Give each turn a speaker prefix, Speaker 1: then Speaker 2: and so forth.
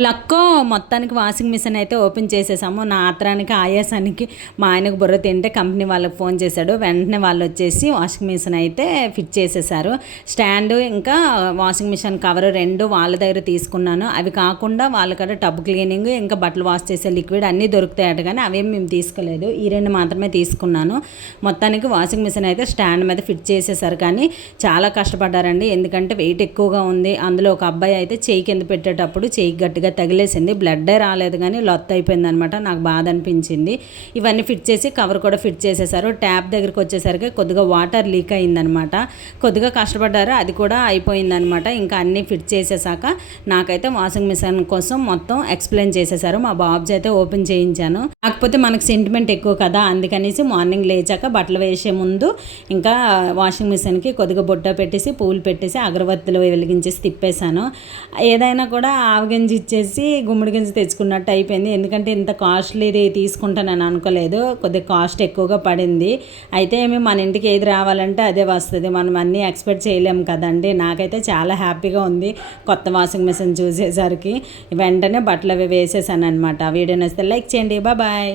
Speaker 1: లక్కో మొత్తానికి washing machine అయితే open చేసేసాము. నా ఆత్రానికి ఆయాసానికి మా ఆయనకు బుర్ర తింటే కంపెనీ వాళ్ళకి ఫోన్ చేశాడు. వెంటనే వాళ్ళు వచ్చేసి వాషింగ్ మిషన్ అయితే ఫిట్ చేసేసారు. స్టాండ్ ఇంకా వాషింగ్ మిషన్ కవర్ రెండు వాళ్ళ దగ్గర తీసుకున్నాను. అవి కాకుండా వాళ్ళకడ టబ్ క్లీనింగ్ ఇంకా బట్టలు వాష్ చేసే లిక్విడ్ అన్నీ దొరుకుతాయట కానీ అవేం మేము తీసుకోలేదు. ఈ రెండు మాత్రమే తీసుకున్నాను. మొత్తానికి వాషింగ్ మిషన్ అయితే స్టాండ్ మీద ఫిట్ చేసేసారు కానీ చాలా కష్టపడ్డారండి. ఎందుకంటే వెయిట్ ఎక్కువగా ఉంది. అందులో ఒక అబ్బాయి అయితే చేయి కింద పెట్టేటప్పుడు చేయి గట్టిగా తగిలేసింది. బ్లడ్డే రాలేదు కానీ లొత్త అయిపోయింది అనమాట నాకు బాధ అనిపించింది. ఇవన్నీ ఫిట్ చేసి కవర్ కూడా ఫిట్ చేసేసారు. ట్యాప్ దగ్గరికి వచ్చేసరికి కొద్దిగా వాటర్ లీక్ అయిందనమాట. కొద్దిగా కష్టపడ్డారు. అది కూడా అయిపోయిందనమాట. ఇంకా అన్నీ ఫిట్ చేసేసాక నాకైతే వాషింగ్ మిషన్ కోసం మొత్తం ఎక్స్ప్లెయిన్ చేసేసారు. మా బాబ్స్ అయితే ఓపెన్ చేయించాను. కాకపోతే మనకు సెంటిమెంట్ ఎక్కువ కదా అందుకనేసి మార్నింగ్ లేచాక బట్టలు వేసే ముందు ఇంకా వాషింగ్ మిషన్కి కొద్దిగా బొట్ట పెట్టేసి పూలు పెట్టేసి అగరబత్తులు వెలిగించేసి తిప్పేశాను. ఏదైనా కూడా ఆవగింజ ఇచ్చేసి గుమ్మడి గింజ తెచ్చుకున్నట్టు అయిపోయింది. ఎందుకంటే ఇంత కాస్ట్లీది తీసుకుంటానని అనుకోలేదు. కొద్దిగా కాస్ట్ ఎక్కువగా పడింది. అయితే ఏమి మన ఇంటికి ఏది రావాలంటే అదే వస్తుంది. మనం అన్నీ ఎక్స్పెక్ట్ చేయలేము కదండి. నాకైతే చాలా హ్యాపీగా ఉంది కొత్త వాషింగ్ మిషన్ చూసేసరికి. వెంటనే బట్టలు అవి వేసేసాను అనమాట వీడియో నచ్చితే లైక్ చేయండి. బాయ్.